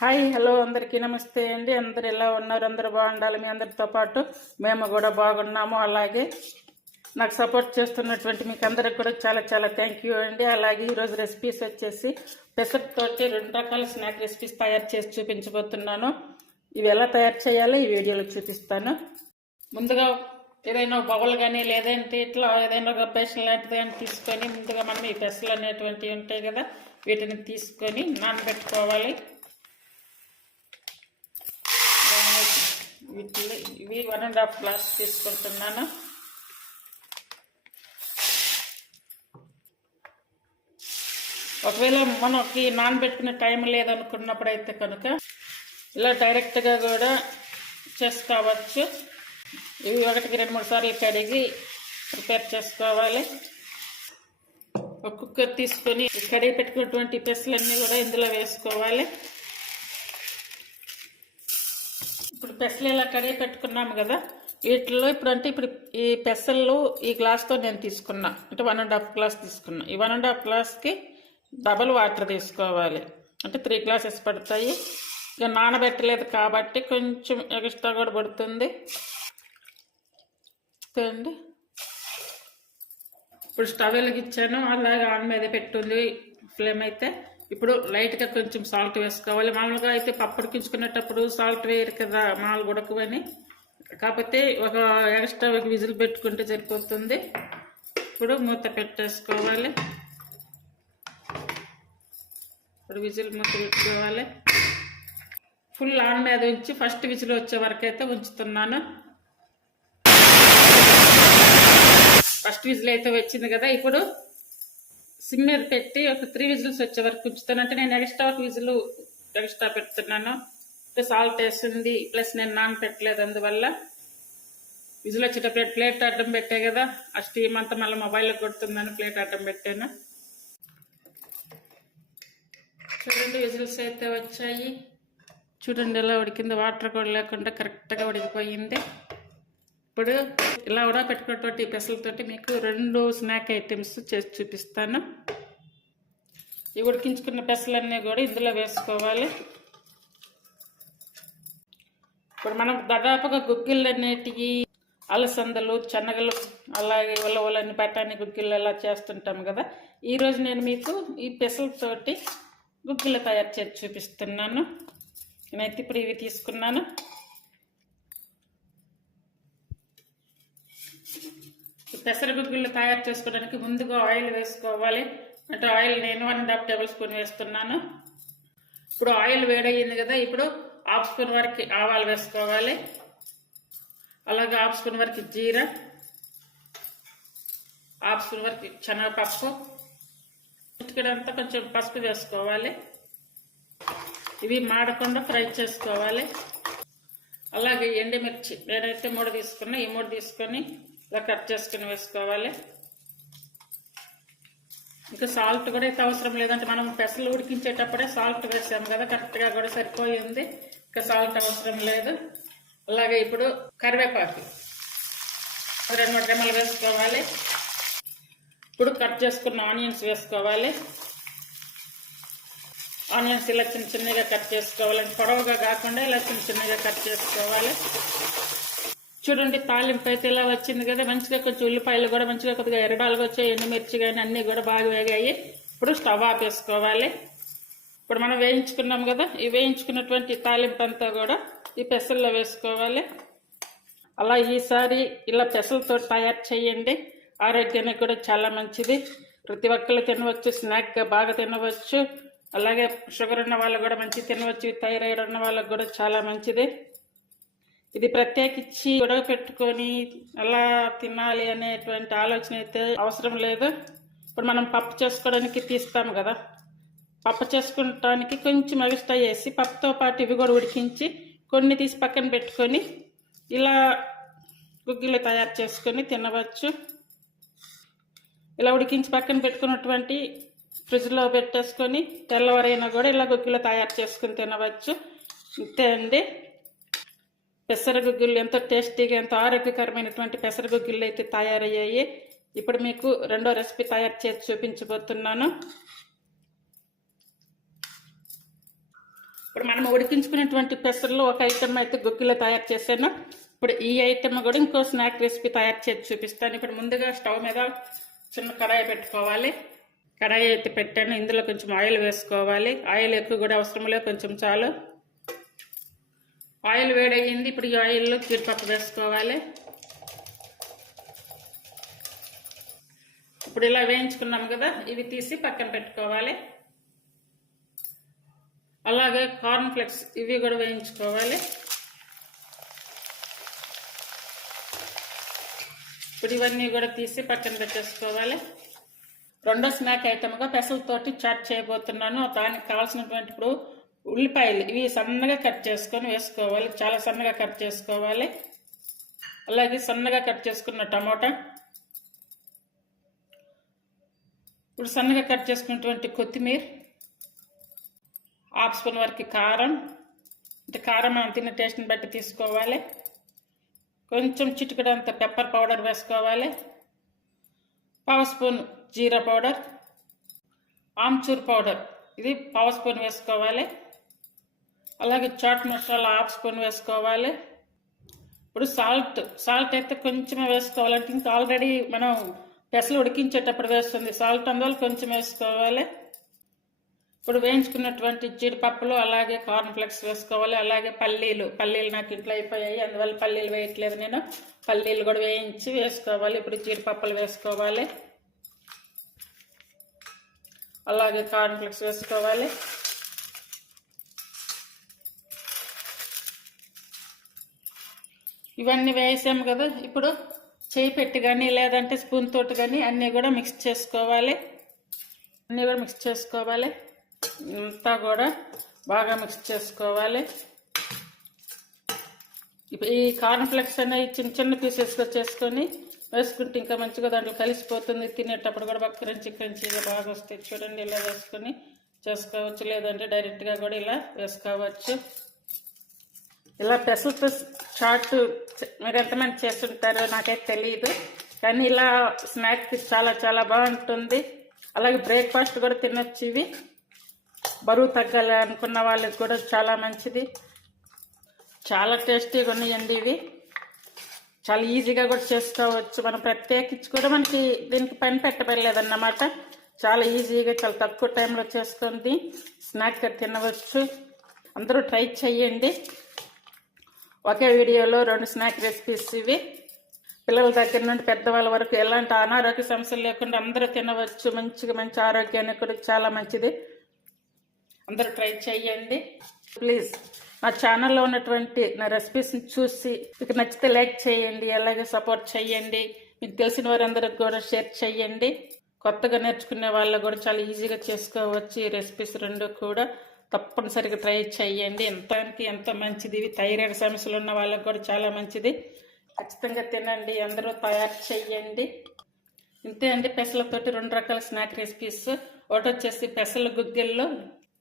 Hi hello అందరికీ నమస్తే అండి. అందరు ఎలా ఉన్నారు? అందరు బాగుండాలి. మీ అందరితో పాటు మేము కూడా బాగున్నాము. అలాగే నాకు సపోర్ట్ చేస్తున్నటువంటి మీకు అందరికి కూడా చాలా చాలా థ్యాంక్ యూ అండి. అలాగే ఈరోజు రెసిపీస్ వచ్చేసి పెసరతోటి 2 రకాల స్నాక్ రెసిపీస్ తయారు చేసి చూపించబోతున్నాను. ఇవి ఎలా తయారు చేయాలో ఈ వీడియోలో చూపిస్తాను. ముందుగా ఏదైనా బౌల్ కానీ లేదంటే ఇట్లా ఏదైనా ఒక బేషన్ లాంటిది కానీ తీసుకొని ముందుగా మనం ఈ పెసలు అనేటువంటివి ఉంటాయి కదా, వీటిని తీసుకొని నానబెట్టుకోవాలి. వీటిలో ఇవి 1.5 గ్లాస్ తీసుకుంటున్నాను. ఒకవేళ మనకి నానబెట్టుకునే టైం లేదనుకున్నప్పుడు అయితే కనుక ఇలా డైరెక్ట్గా కూడా చేసుకోవచ్చు. ఇవి 1-2-3 సార్లు కడిగి ప్రిపేర్ చేసుకోవాలి. ఒక కుక్కర్ తీసుకొని కడిగి పెట్టుకున్నటువంటి పెసలన్నీ కూడా ఇందులో వేసుకోవాలి. ఇప్పుడు పెసలు ఇలా కడిగి పెట్టుకున్నాము కదా, వీటిల్లో ఇప్పుడు ఈ పెసలు ఈ గ్లాస్తో నేను తీసుకున్నా, అంటే 1.5 గ్లాస్ తీసుకున్నా. ఈ 1.5 గ్లాస్కి డబల్ వాటర్ తీసుకోవాలి, అంటే 3 గ్లాసెస్ పడతాయి. ఇక నానబెట్టలేదు కాబట్టి కొంచెం ఎక్స్ట్రా కూడా పడుతుంది అండి. ఇప్పుడు స్టవ్ వెలిగించాను, అలాగే ఆన్ మీద పెట్టుంది ఫ్లేమ్ అయితే. ఇప్పుడు లైట్గా కొంచెం సాల్ట్ వేసుకోవాలి. మామూలుగా అయితే పప్పు ఉడికించుకునేటప్పుడు సాల్ట్ వేయరు కదా, మామూలు ఉడకవని. కాకపోతే ఒక ఎక్స్ట్రా ఒక విజిల్ పెట్టుకుంటే సరిపోతుంది. ఇప్పుడు మూత పెట్టేసుకోవాలి. ఇప్పుడు విజిల్ మూత పెట్టుకోవాలి. ఫుల్ ఆన్ మీద ఉంచి ఫస్ట్ విజిల్ వచ్చే వరకు అయితే ఉంచుతున్నాను. ఫస్ట్ విజిల్ అయితే వచ్చింది కదా, ఇప్పుడు సిమ్ మీద పెట్టి ఒక 3 విజిల్స్ వచ్చే వరకు ఉంచుతాను. అంటే నేను ఎక్స్ట్రా పెడుతున్నాను. సాల్ట్ వేస్తుంది, ప్లస్ నేను నానపెట్టలేదు, అందువల్ల విజిల్ వచ్చేటప్పుడు ప్లేట్ అడ్డం పెట్టే కదా, ఆ స్టీమ్ అంతా మళ్ళీ మొబైల్లో కొడుతుందని ప్లేట్ అడ్డం పెట్టాను. చూడండి విజిల్స్ అయితే వచ్చాయి. చూడండి ఎలా ఉడికింది, వాటర్ కూడా లేకుండా కరెక్ట్గా ఉడికిపోయింది. ఇప్పుడు ఇలా ఉడకపెట్టుకున్నటువంటి పెసలతోటి మీకు 2 స్నాక్ ఐటమ్స్ చేసి చూపిస్తాను. ఈ ఉడికించుకున్న పెసలన్నీ కూడా ఇందులో వేసుకోవాలి. ఇప్పుడు మనం దాదాపుగా గుగ్గిళ్ళు అనేటివి, అలసందలు, శనగలు, అలాగే ఉలవలని, బఠానీ గుగ్గిళ్ళు ఎలా చేస్తుంటాం కదా, ఈరోజు నేను మీకు ఈ పెసలతోటి గుగ్గిళ్ళు తయారు చేసి చూపిస్తున్నాను. నేనైతే ఇప్పుడు ఇవి తీసుకున్నాను. పెసర గుగ్గిళ్ళు తయారు చేసుకోవడానికి ముందుగా ఆయిల్ వేసుకోవాలి. అంటే ఆయిల్ నేను 1.5 టేబుల్ స్పూన్ వేస్తున్నాను. ఇప్పుడు ఆయిల్ వేడయ్యింది కదా, ఇప్పుడు 1/2 స్పూన్ వరకు ఆవాలు వేసుకోవాలి. అలాగే 1/2 స్పూన్ వరకు జీరా, 1/2 స్పూన్ వరకు శనగపప్పు, అంతా కొంచెం పసుపు వేసుకోవాలి. ఇవి మాడకుండా ఫ్రై చేసుకోవాలి. అలాగే ఎండుమిర్చి నేనైతే 3 తీసుకున్నా, ఈ 3 తీసుకొని ఇలా కట్ చేసుకుని వేసుకోవాలి. ఇంకా సాల్ట్ కూడా అయితే అవసరం లేదంటే మనం పెసలు ఉడికించేటప్పుడే సాల్ట్ వేసాము కదా, కరెక్ట్గా కూడా సరిపోయింది. ఇంకా సాల్ట్ అవసరం లేదు. అలాగే ఇప్పుడు కరివేపాకు 2-3 రెమ్మలు వేసుకోవాలి. ఇప్పుడు కట్ చేసుకున్న ఆనియన్స్ వేసుకోవాలి. ఆనియన్స్ ఇలా చిన్న చిన్నగా కట్ చేసుకోవాలి, పొడవుగా కాకుండా ఇలా చిన్న చిన్నగా కట్ చేసుకోవాలి. చూడండి తాలింపు అయితే ఇలా వచ్చింది కదా, మంచిగా కొంచెం ఉల్లిపాయలు కూడా మంచిగా కొద్దిగా ఎర్రడాలుగా వచ్చాయి, ఎండుమిర్చి కానీ అన్నీ కూడా బాగా వేగాయి. ఇప్పుడు స్టవ్ ఆపేసుకోవాలి. ఇప్పుడు మనం వేయించుకున్నాం కదా, ఈ వేయించుకున్నటువంటి తాలింపు అంతా కూడా ఈ పెసల్లో వేసుకోవాలి. అలా ఈసారి ఇలా పెసలతో తయారు చేయండి, ఆరోగ్యానికి కూడా చాలా మంచిది. ప్రతి ఒక్కళ్ళు తినవచ్చు, స్నాక్గా బాగా తినవచ్చు. అలాగే షుగర్ ఉన్న వాళ్ళు కూడా మంచిగా తినవచ్చు, థైరాయిడ్ ఉన్న వాళ్ళకి కూడా చాలా మంచిది. ఇది ప్రత్యేకించి గొడవ పెట్టుకొని ఎలా తినాలి అనేటువంటి ఆలోచన అయితే అవసరం లేదు. ఇప్పుడు మనం పప్పు చేసుకోవడానికి తీస్తాము కదా, పప్పు చేసుకోవడానికి కొంచెం ఎక్స్ట్రా వేసి పప్పుతో పాటు ఇవి కూడా ఉడికించి కొన్ని తీసి పక్కన పెట్టుకొని ఇలా గుగ్గిళ్ళు తయారు చేసుకొని తినవచ్చు. ఇలా ఉడికించి పక్కన పెట్టుకున్నటువంటి ఫ్రిడ్జ్లో పెట్టేసుకొని తెల్లవారైనా కూడా ఇలా గుగ్గిళ్ళు తయారు చేసుకొని తినవచ్చు. ఇంతే అండి. పెసర గుగ్గిళ్ళు ఎంతో టేస్టీగా, ఎంతో ఆరోగ్యకరమైనటువంటి పెసర గుగ్గిళ్ళు అయితే తయారయ్యాయి. ఇప్పుడు మీకు 2వ రెసిపీ తయారు చేసి చూపించబోతున్నాను. ఇప్పుడు మనం ఉడికించుకునేటువంటి పెసర్లో ఒక ఐటమ్ అయితే గుగ్గిలో తయారు చేశాను. ఇప్పుడు ఈ ఐటమ్ కూడా ఇంకో స్నాక్ రెసిపీ తయారు చేసి చూపిస్తాను. ఇప్పుడు ముందుగా స్టవ్ మీద చిన్న కడాయి పెట్టుకోవాలి. కడాయి అయితే పెట్టాను. ఇందులో కొంచెం ఆయిల్ వేసుకోవాలి. ఆయిల్ ఎక్కువ కూడా అవసరం లేదు, కొంచెం చాలు. ఆయిల్ వేడయ్యింది. ఇప్పుడు ఈ ఆయిల్లో జీడిపప్పు వేసుకోవాలి. ఇప్పుడు ఇలా వేయించుకున్నాం కదా, ఇవి తీసి పక్కన పెట్టుకోవాలి. అలాగే కార్న్ ఫ్లెక్స్ ఇవి కూడా వేయించుకోవాలి. ఇప్పుడు ఇవన్నీ కూడా తీసి పక్కన పెట్టేసుకోవాలి. రెండో స్నాక్ ఐటమ్గా పెసలతోటి చాట్ చేయబోతున్నాను. దానికి కావాల్సినటువంటి ఇప్పుడు ఉల్లిపాయలు ఇవి సన్నగా కట్ చేసుకొని వేసుకోవాలి. చాలా సన్నగా కట్ చేసుకోవాలి. అలాగే సన్నగా కట్ చేసుకున్న టమోటా, ఇప్పుడు సన్నగా కట్ చేసుకున్నటువంటి కొత్తిమీర, హాఫ్ స్పూన్ వరకు కారం, అంటే కారం మనం తిన్న టేస్ట్ని బట్టి తీసుకోవాలి. కొంచెం చిటికెడంత పెప్పర్ పౌడర్ వేసుకోవాలి. పావు స్పూన్ జీరా పౌడర్, ఆమ్చూర్ పౌడర్ ఇది పావు స్పూన్ వేసుకోవాలి. అలాగే చాట్ మసాలా హాఫ్ స్పూన్ వేసుకోవాలి. ఇప్పుడు సాల్ట్ అయితే కొంచెమే వేసుకోవాలంటే ఇంకా ఆల్రెడీ మనం పెసలు ఉడికించేటప్పుడు వేస్తుంది సాల్ట్, అందువల్ల కొంచెం వేసుకోవాలి. ఇప్పుడు వేయించుకున్నటువంటి జీడిపప్పులు అలాగే కార్న్ ఫ్లెక్స్ వేసుకోవాలి. అలాగే పల్లీలు నాకు ఇంట్లో అయిపోయాయి, అందువల్ల పల్లీలు వేయట్లేదు నేను. పల్లీలు కూడా వేయించి వేసుకోవాలి. ఇప్పుడు జీడిపప్పులు వేసుకోవాలి. అలాగే కార్న్ ఫ్లెక్స్ వేసుకోవాలి. ఇవన్నీ వేసాము కదా, ఇప్పుడు చేయి పెట్టి కానీ లేదంటే స్పూన్ తోటి కానీ అన్నీ కూడా మిక్స్ చేసుకోవాలి. అంతా కూడా బాగా మిక్స్ చేసుకోవాలి. ఈ కార్న్ ఫ్లెక్స్ అనేవి చిన్న చిన్న పీసెస్గా చేసుకొని వేసుకుంటే ఇంకా మంచిగా దాంట్లో కలిసిపోతుంది. తినేటప్పుడు కూడా బాగా క్రంచీగా బాగా వస్తాయి. చూడండి, ఇలా వేసుకొని చేసుకోవచ్చు, లేదంటే డైరెక్ట్గా కూడా ఇలా వేసుకోవచ్చు. ఇలా పెసలతో చాట్ మీరు ఎంతమంది చేస్తుంటారో నాకైతే తెలియదు, కానీ ఇలా స్నాక్ చాలా చాలా బాగుంటుంది. అలాగే బ్రేక్ఫాస్ట్ కూడా తినొచ్చు. ఇవి బరువు తగ్గాలి అనుకున్న వాళ్ళకి కూడా చాలా మంచిది. చాలా టేస్టీగా ఉన్నాయండి. ఇవి చాలా ఈజీగా కూడా చేసుకోవచ్చు. మనం ప్రత్యేకించి కూడా మనకి దీనికి పని పెట్టబడలేదన్నమాట. చాలా ఈజీగా చాలా తక్కువ టైంలో చేసుకొని స్నాక్గా తినవచ్చు. అందరూ ట్రై చేయండి. ఒకే వీడియోలో 2 స్నాక్ రెసిపీస్ ఇవి. పిల్లల దగ్గర నుండి పెద్దవాళ్ళ వరకు ఎలాంటి అనారోగ్య సమస్యలు లేకుండా అందరూ తినవచ్చు. మంచి ఆరోగ్యానికి కూడా చాలా మంచిది. అందరూ ట్రై చేయండి. ప్లీజ్ నా ఛానల్లో ఉన్నటువంటి నా రెసిపీస్ని చూసి మీకు నచ్చితే లైక్ చేయండి, అలాగే సపోర్ట్ చేయండి. మీకు తెలిసిన వారందరికి కూడా షేర్ చేయండి. కొత్తగా నేర్చుకునే వాళ్ళు కూడా చాలా ఈజీగా చేసుకోవచ్చు. ఈ రెసిపీస్ 2 కూడా తప్పనిసరిగా ట్రై చేయండి. ఎంతో మంచిది. ఇవి థైరాయిడ్ సమస్యలు ఉన్న వాళ్ళకి కూడా చాలా మంచిది. ఖచ్చితంగా తినండి, అందరూ తయారు చేయండి. ఇంతే అండి, పెసలతోటి 2 రకాల స్నాక్ రెసిపీస్. ఒకటి వచ్చేసి పెసల గుగ్గిళ్ళు,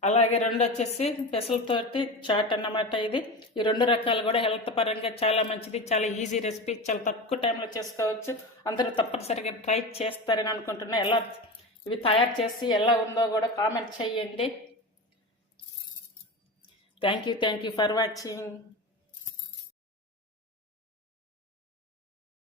అలాగే 2 వచ్చేసి పెసలతోటి చాట్ అన్నమాట. ఇది ఈ 2 రకాలు కూడా హెల్త్ పరంగా చాలా మంచిది. చాలా ఈజీ రెసిపీ, చాలా తక్కువ టైంలో చేసుకోవచ్చు. అందరూ తప్పనిసరిగా ట్రై చేస్తారని అనుకుంటున్నా. ఇవి తయారు చేసి ఎలా ఉందో కూడా కామెంట్ చేయండి. Thank you for watching.